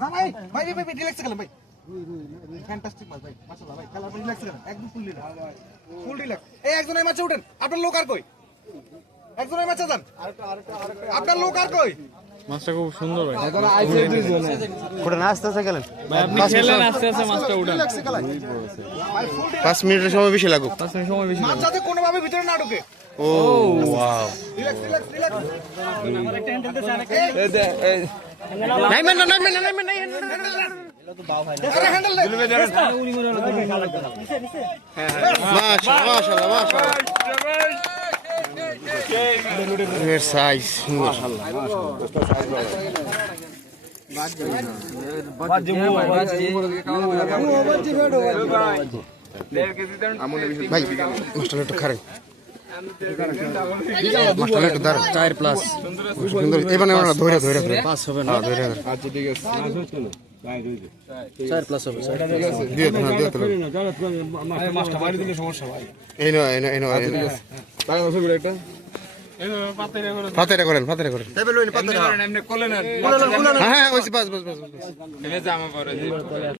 না ভাই ভাই ভাই রিল্যাক্স করেন ভাই ফ্যান্টাস্টিক মাছ ভাই মাশাআল্লাহ ভাই খেলা রিল্যাক্স করেন একদম ফুল রিল্যাক্স এই একজন এই মাছে উঠেন আপনার লোক আর কই একজন এই মাছে যান আপনার লোক আর কই মাছটা খুব সুন্দর ভাই এখন আইছে দুইজন ওটা আস্তে আস্তে খেলেন ভাই আপনি খেলেন আস্তে আস্তে মাছটা উঠান রিল্যাক্স খেলা 5 মিনিটের সময় বেশি লাগুক 5 মিনিট সময় বেশি মাছ যাতে কোনো ভাবে ভিতরে না ঢোকে ও ওয়াও রিল্যাক্স রিল্যাক্স রিল্যাক্স নাইমেন না হ্যান্ডেল দে মাশাআল্লাহ এর সাইজ মাশাআল্লাহ ভাই মাস্টার একটু খারেন মাস্টার একটু দাঁড়ান 4 প্লাস সুন্দর এবারে আমরা ধরে 5 হবে না ধরে আচ্ছা ঠিক আছে 4 প্লাস হবে দিয়ে মাছটা মারি দিলে সমস্যা ভাই এই নো টাকা আছে বলে একটা পাতেরা করেন টেবিল লইন পাতেরা এমনি কোলে না হ্যাঁ ওই বাস এনে জামা পরে